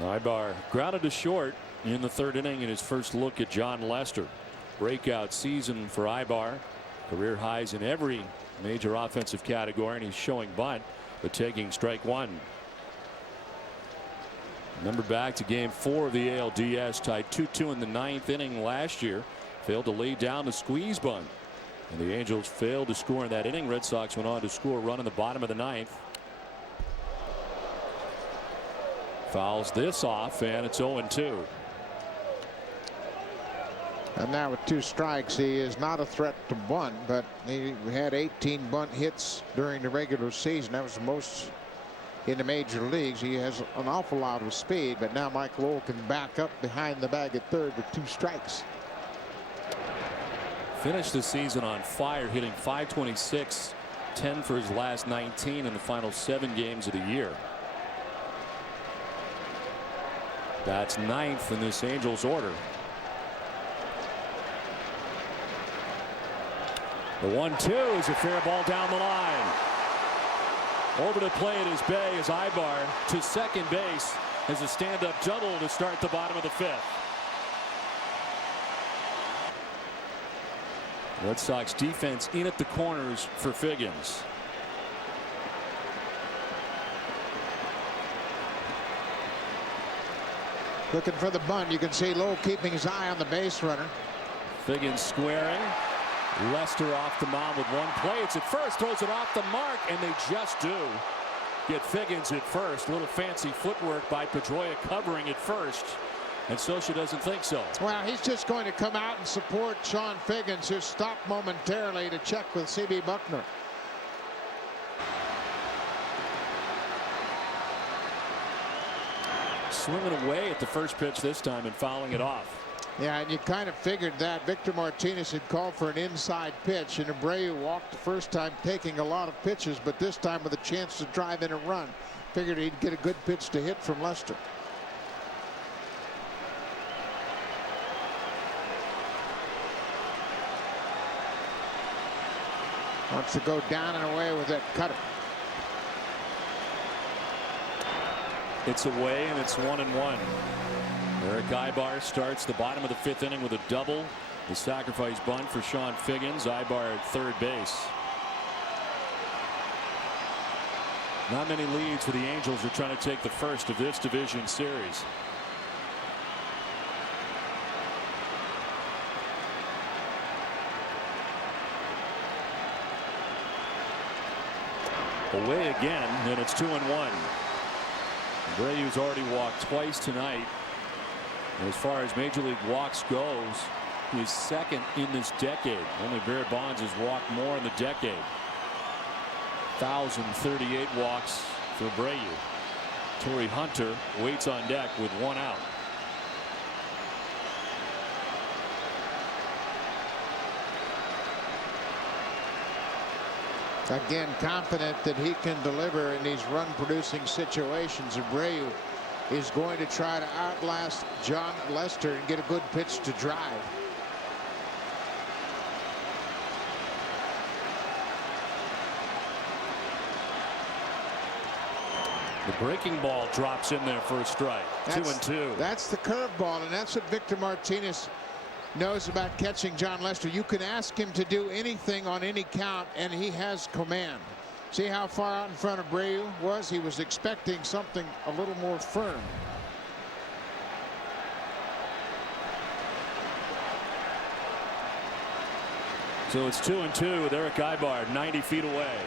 Ibar grounded to short in the third inning in his first look at John Lester. Breakout season for Ibar. Career highs in every major offensive category, and he's showing bunt but taking strike one. Remember back to game 4 of the ALDS, tied 2-2 in the 9th inning last year. Failed to lay down the squeeze bunt, and the Angels failed to score in that inning. Red Sox went on to score a run in the bottom of the 9th. Fouls this off, and it's 0-2. And now with 2 strikes, he is not a threat to bunt, but he had 18 bunt hits during the regular season. That was the most in the major leagues. He has an awful lot of speed, but now Mike Lowell can back up behind the bag at third with 2 strikes. Finished the season on fire, hitting .526, 10 for his last 19 in the final 7 games of the year. That's 9th in this Angels order. The 1-2 is a fair ball down the line. Over to play it is Bay as Ibar to second base as a stand-up double to start the bottom of the 5th. Red Sox defense in at the corners for Figgins. Looking for the bunt. You can see Lowell keeping his eye on the base runner. Figgins squaring. Lester off the mound with 1 play. It's at first, throws it off the mark, and they just do get Figgins at first. A little fancy footwork by Pedroia covering at first, and Socha doesn't think so. Well, he's just going to come out and support Sean Figgins, who stopped momentarily to check with C.B. Buckner. Swinging away at the first pitch this time and fouling it off. Yeah, and you kind of figured that. Victor Martinez had called for an inside pitch, and Abreu walked the first time, taking a lot of pitches, but this time with a chance to drive in a run. Figured he'd get a good pitch to hit from Lester. Wants to go down and away with that cutter. It's away, and it's 1-1. Eric Ibar starts the bottom of the 5th inning with a double. The sacrifice bunt for Sean Figgins. Ibar at third base. Not many leads for the Angels are trying to take the first of this division series. Away again, and it's 2-1. Abreu's already walked twice tonight. As far as major league walks goes, he is 2nd in this decade. Only Barrett Bonds has walked more in the decade. 1,038 walks for Abreu. Torrey Hunter waits on deck with 1 out. Again, confident that he can deliver in these run-producing situations. Abreu is going to try to outlast John Lester and get a good pitch to drive. The breaking ball drops in there for a strike. 2-2. That's the curveball, and that's what Victor Martinez knows about catching John Lester. You can ask him to do anything on any count, and he has command. See how far out in front of Abreu was? He was expecting something a little more firm. So it's 2-2 with Eric Ibar 90 feet away.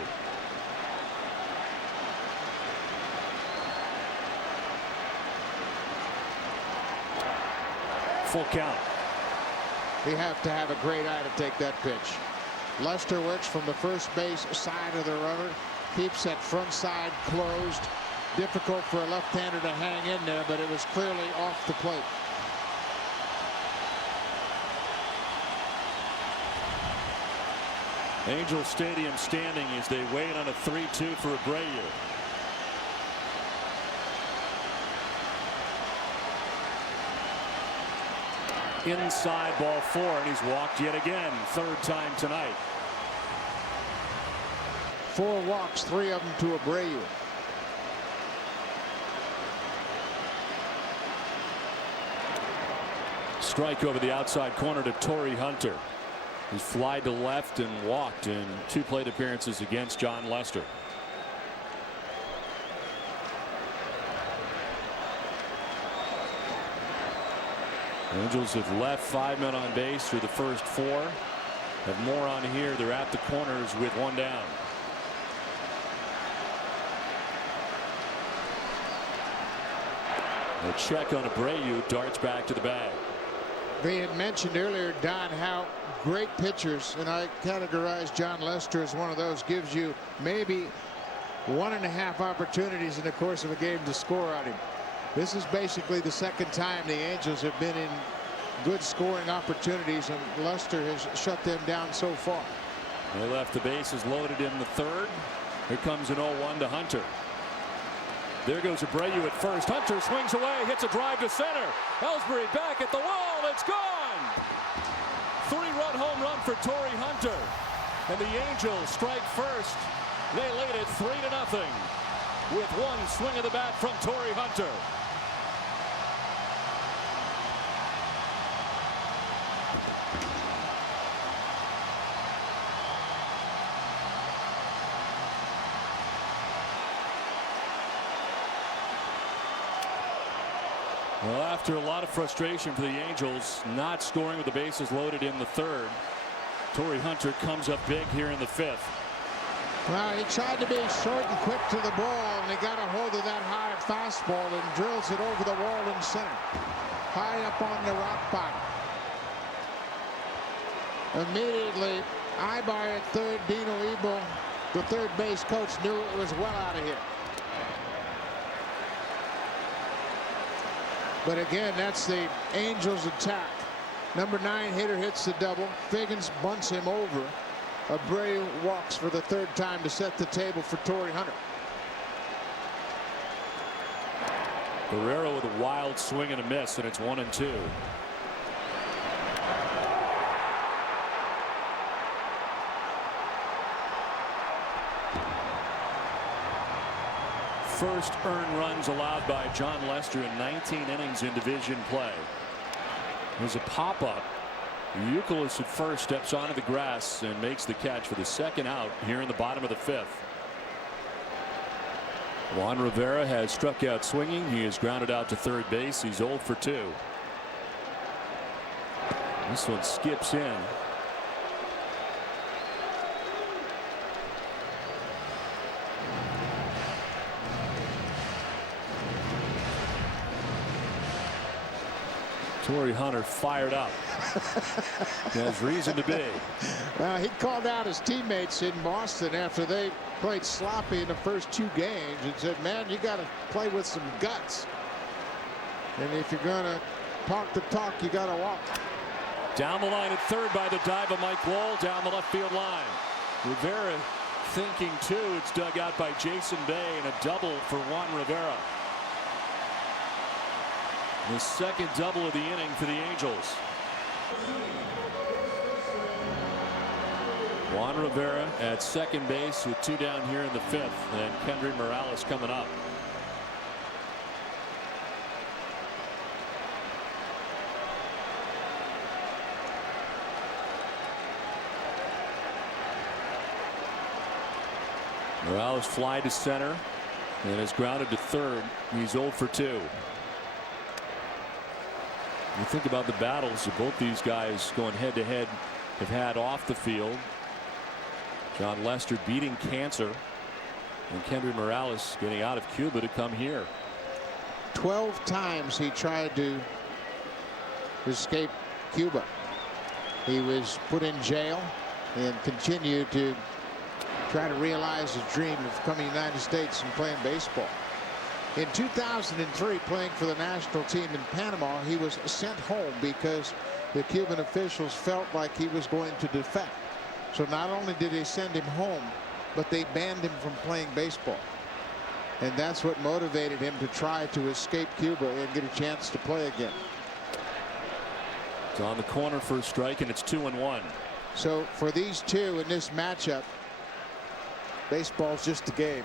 Full count. You have to have a great eye to take that pitch. Lester works from the first base side of the runner, keeps that front side closed. Difficult for a left-hander to hang in there, but it was clearly off the plate. Angel Stadium standing as they wait on a 3-2 for Abreu. Inside ball 4, and he's walked yet again. 3rd time tonight. 4 walks, 3 of them to Abreu. strike over the outside corner to Torrey Hunter. He's flied to left and walked in 2 plate appearances against John Lester. Angels have left 5 men on base through the first 4. Have more on here. They're at the corners with 1 down. A check on Abreu, darts back to the bag. They had mentioned earlier, Don, how great pitchers, and I categorize John Lester as one of those, gives you maybe 1.5 opportunities in the course of a game to score on him. This is basically the second time the Angels have been in good scoring opportunities, and Lester has shut them down so far. They left the bases loaded in the 3rd. Here comes an 0-1 to Hunter. There goes Abreu at first. Hunter swings away, hits a drive to center. Ellsbury back at the wall. It's gone. 3-run home run for Torrey Hunter. And the Angels strike first. They lead it 3-0 with 1 swing of the bat from Torrey Hunter. Well, after a lot of frustration for the Angels not scoring with the bases loaded in the 3rd, Torrey Hunter comes up big here in the 5th. Well, he tried to be short and quick to the ball, and he got a hold of that high fastball and drills it over the wall in center, high up on the rock bottom. Immediately, Ibar at third, Dino Ebel, the third base coach, knew it was well out of here. But again, that's the Angels attack. Number 9 hitter hits the double. Figgins bunts him over. Abreu walks for the 3rd time to set the table for Torrey Hunter. Guerrero with a wild swing and a miss, and it's 1-2. First earned runs allowed by John Lester in 19 innings in division play. There's a pop-up. Youkilis at first steps onto the grass and makes the catch for the 2nd out here in the bottom of the 5th. Juan Rivera has struck out swinging. He is grounded out to 3rd base. He's 0 for 2. This one skips in. Torrey Hunter fired up. He has reason to be. He called out his teammates in Boston after they played sloppy in the first 2 games and said, man, you got to play with some guts. And if you're going to talk the talk, you got to walk. Down the line at 3rd by the dive of Mike Lowell down the left field line. Rivera thinking too. It's dug out by Jason Bay, and a double for Juan Rivera. The 2nd double of the inning for the Angels. Juan Rivera at 2nd base with 2 down here in the 5th, and Kendry Morales coming up. Morales fly to center and is grounded to 3rd. He's 0 for 2. You think about the battles that both these guys going head to head have had off the field. John Lester beating cancer, and Kendry Morales getting out of Cuba to come here. 12 times he tried to escape Cuba. He was put in jail and continued to try to realize his dream of coming to the United States and playing baseball. In 2003, playing for the national team in Panama, he was sent home because the Cuban officials felt like he was going to defect. So not only did they send him home, but they banned him from playing baseball. And that's what motivated him to try to escape Cuba and get a chance to play again. It's on the corner for a strike, and it's 2-1. So for these two in this matchup, baseball's just a game.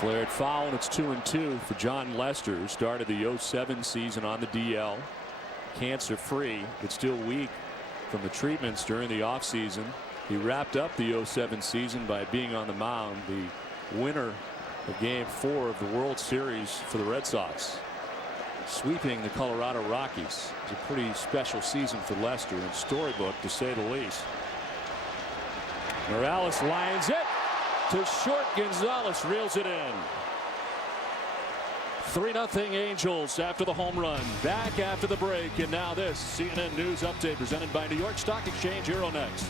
Flared foul, and it's 2-2 for John Lester, who started the 07 season on the DL. Cancer free, but still weak from the treatments during the offseason. He wrapped up the 07 season by being on the mound, the winner of Game 4 of the World Series for the Red Sox, sweeping the Colorado Rockies. It's a pretty special season for Lester, and storybook to say the least. Morales lines it to short. Gonzalez reels it in. 3-0 Angels after the home run. Back after the break, and now this CNN News Update presented by New York Stock Exchange. Here next.